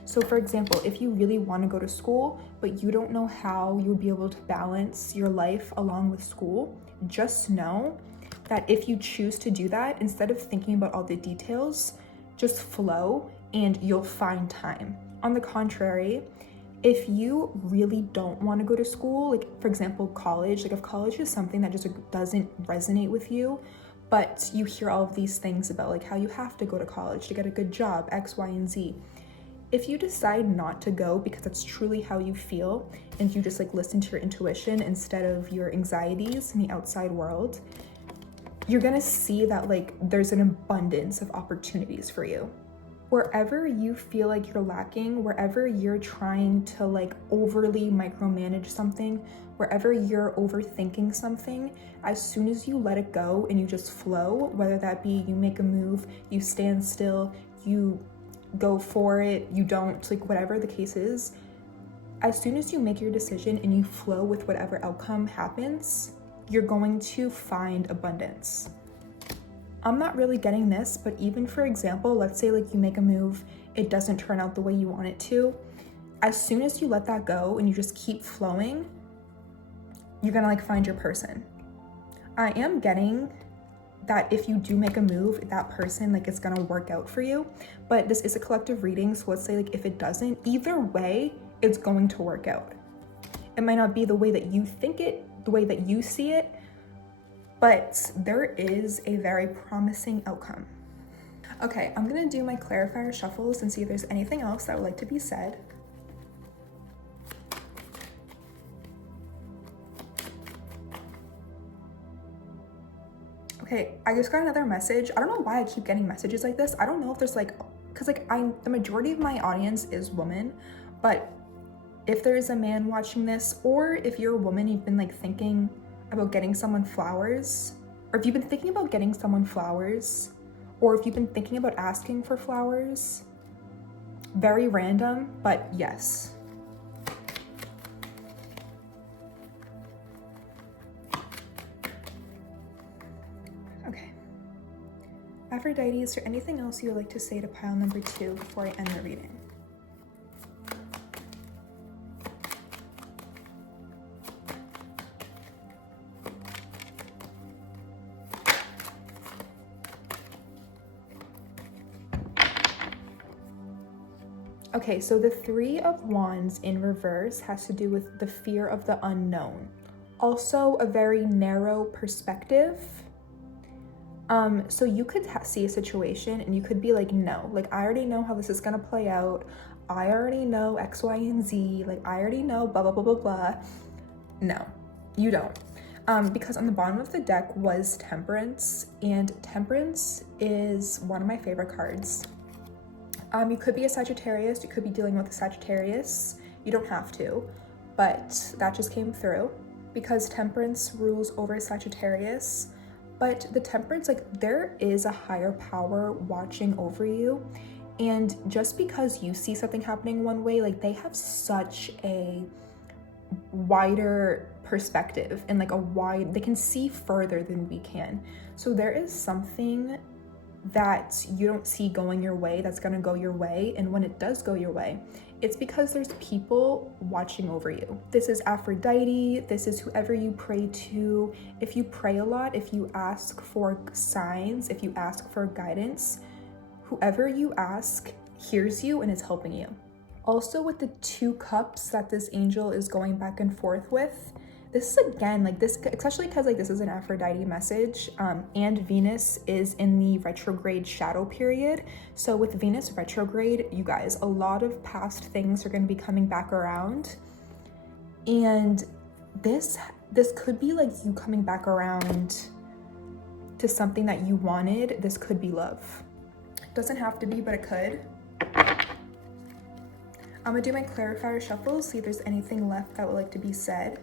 So for example, if you really wanna go to school, but you don't know how you'll be able to balance your life along with school, just know that if you choose to do that, instead of thinking about all the details, just flow and you'll find time. On the contrary, if you really don't want to go to school, like for example, college, like if college is something that just like, doesn't resonate with you, but you hear all of these things about like how you have to go to college to get a good job, X, Y, and Z. If you decide not to go because that's truly how you feel, and you just like listen to your intuition instead of your anxieties in the outside world, you're gonna see that like there's an abundance of opportunities for you. Wherever you feel like you're lacking, wherever you're trying to like overly micromanage something, wherever you're overthinking something, as soon as you let it go and you just flow, whether that be you make a move, you stand still, you go for it, you don't, like whatever the case is, as soon as you make your decision and you flow with whatever outcome happens, you're going to find abundance. I'm not really getting this, but even for example, let's say like you make a move, it doesn't turn out the way you want it to. As soon as you let that go and you just keep flowing, you're gonna like find your person. I am getting that if you do make a move, that person like it's gonna work out for you, but this is a collective reading, so let's say like if it doesn't, either way, it's going to work out. It might not be the way that you think it, the way that you see it, but there is a very promising outcome. Okay, I'm gonna do my clarifier shuffles and see if there's anything else that would like to be said. Okay, I just got another message. I don't know why I keep getting messages like this. I don't know if there's like, cause like the majority of my audience is women, but if there is a man watching this, or if you're a woman, you've been like thinking about getting someone flowers, or if you've been thinking about getting someone flowers, or if you've been thinking about asking for flowers, very random, but yes. Okay. Aphrodite, is there anything else you would like to say to pile number 2 before I end the reading? Okay, so the 3 of Wands in reverse has to do with the fear of the unknown. Also a very narrow perspective. So you could see a situation and you could be like, no, like I already know how this is gonna play out. I already know X, Y, and Z. Like I already know blah, blah, blah, blah, blah. No, you don't. Because on the bottom of the deck was Temperance, and Temperance is one of my favorite cards. You could be a Sagittarius, you could be dealing with a Sagittarius. You don't have to, but that just came through because Temperance rules over Sagittarius. But the Temperance, like there is a higher power watching over you. And just because you see something happening one way, like they have such a wider perspective and like they can see further than we can. So there is something that you don't see going your way that's gonna go your way, and when it does go your way, It's because there's people watching over you. This is Aphrodite. This is whoever you pray to. If you pray a lot, if you ask for signs, if you ask for guidance, whoever you ask hears you and is helping you. Also, with the 2 cups that this angel is going back and forth with, this is again, like this, especially because like this is an Aphrodite message, and Venus is in the retrograde shadow period. So with Venus retrograde, you guys, a lot of past things are going to be coming back around. And this could be like you coming back around to something that you wanted. This could be love. It doesn't have to be, but it could. I'm gonna do my clarifier shuffle, see if there's anything left that would like to be said.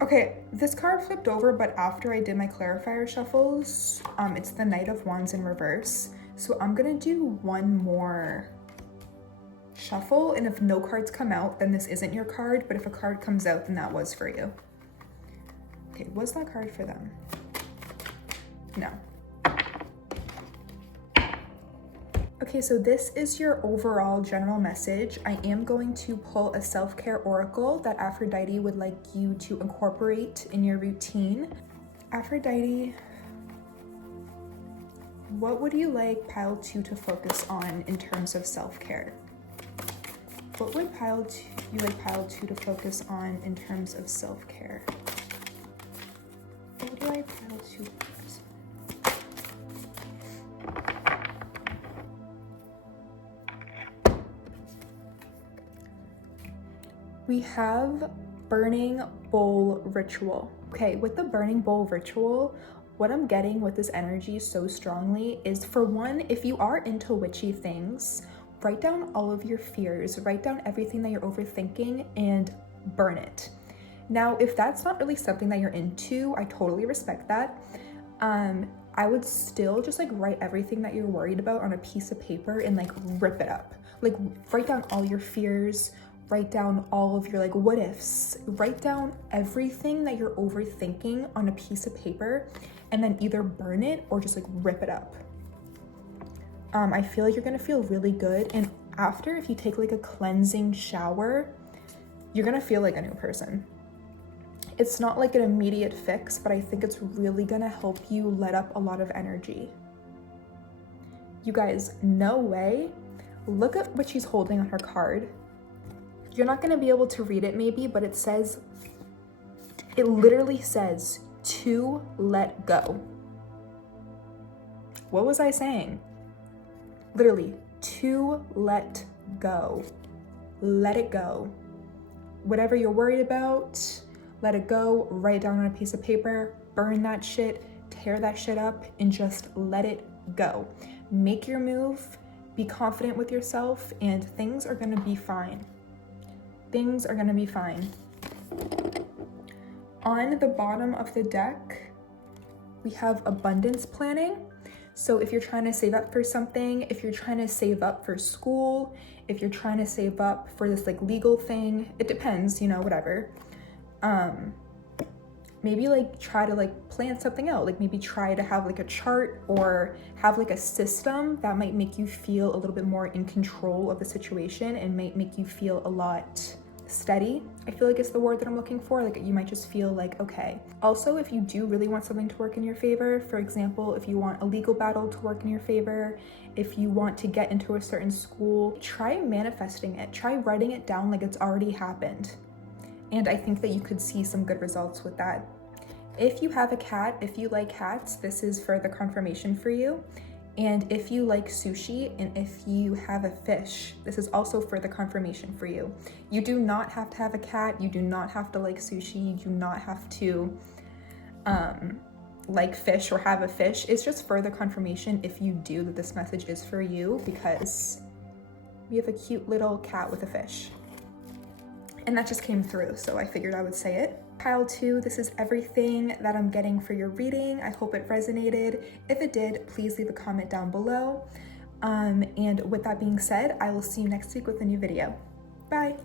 Okay, this card flipped over, but after I did my clarifier shuffles, it's the Knight of Wands in reverse. So I'm gonna do one more shuffle, and if no cards come out, then this isn't your card, but if a card comes out, then that was for you. Okay, was that card for them? No. Okay, so this is your overall general message. I am going to pull a self-care oracle that Aphrodite would like you to incorporate in your routine. Aphrodite, what would you like pile 2 to focus on in terms of self-care? What would you like pile 2 to focus on in terms of self-care? What would you like pile 2 to focus on? We have burning bowl ritual. Okay, with the burning bowl ritual, what I'm getting with this energy so strongly is, for one, if you are into witchy things, write down all of your fears, write down everything that you're overthinking and burn it. Now, if that's not really something that you're into, I totally respect that. I would still just like write everything that you're worried about on a piece of paper and like rip it up. Like write down all your fears, write down all of your like what ifs, write down everything that you're overthinking on a piece of paper and then either burn it or just like rip it up. I feel like you're gonna feel really good, and after, if you take like a cleansing shower, you're gonna feel like a new person. It's not like an immediate fix, but I think it's really gonna help you let up a lot of energy. You guys, no way. Look at what she's holding on her card. You're not gonna be able to read it maybe, but it literally says to let go. What was I saying? Literally, to let go. Let it go. Whatever you're worried about, let it go, write it down on a piece of paper, burn that shit, tear that shit up, and just let it go. Make your move, be confident with yourself, and things are gonna be fine. Things are gonna be fine. On the bottom of the deck, we have abundance planning. So if you're trying to save up for something, if you're trying to save up for school, if you're trying to save up for this like legal thing, it depends, you know, whatever. Maybe like try to like plan something out, like maybe try to have like a chart or have like a system that might make you feel a little bit more in control of the situation and might make you feel a lot steady. I feel like it's the word that I'm looking for. Like you might just feel like, okay. Also, if you do really want something to work in your favor, for example, if you want a legal battle to work in your favor, if you want to get into a certain school, try manifesting it. Try writing it down like it's already happened. And I think that you could see some good results with that. If you have a cat, if you like cats, this is further confirmation for you. And if you like sushi and if you have a fish, this is also further confirmation for you. You do not have to have a cat. You do not have to like sushi. You do not have to like fish or have a fish. It's just further confirmation if you do that this message is for you, because we have a cute little cat with a fish. And that just came through, so I figured I would say it. Pile 2, this is everything that I'm getting for your reading. I hope it resonated. If it did, please leave a comment down below. And with that being said, I will see you next week with a new video. Bye.